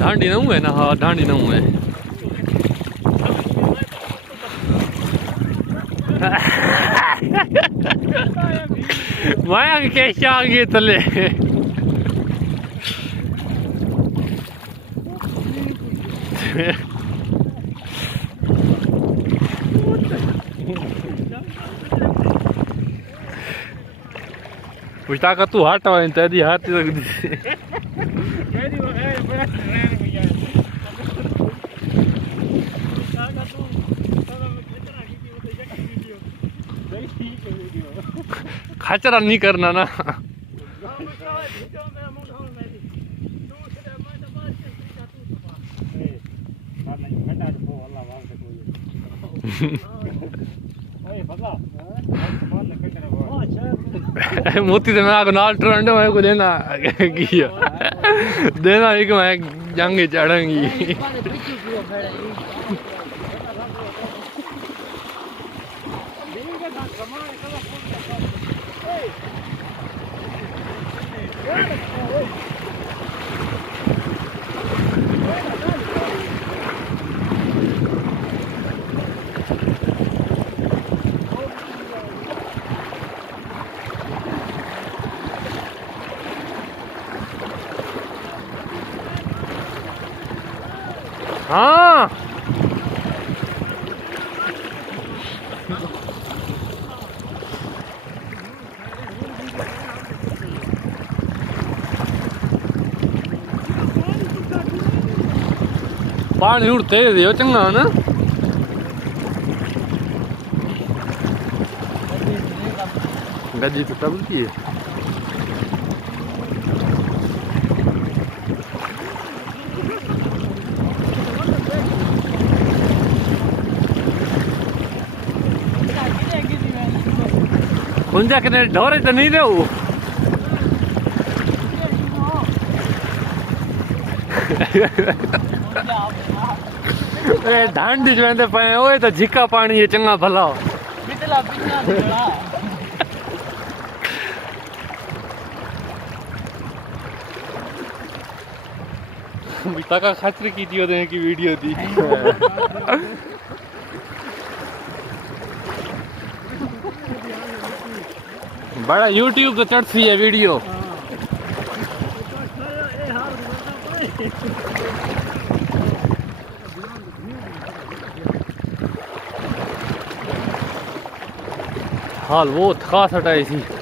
ढांडी ना हुए ना, हाँ ढांडी ना हुए। माया कैसे आ गए तले। पूछता का तू हाथ वाइन तेरी हाथ लग दी। खचरा नहीं करना ना। मोती तो मैं आग नाल ट्रेंड में को देना किया देना एक मैं जंग चढ़ेंगी। हाँ पानी उड़ते दियो चंगा ना। गजी तो तब की है। कुंजा के ढोरे तो नहीं दे ढांड जो पाए ओए तो झिका पानी है चंगा भला। तका खतरे की की वीडियो थी। बड़ा YouTube तो चढ़ती है वीडियो। हाल वो खास हटाई थी।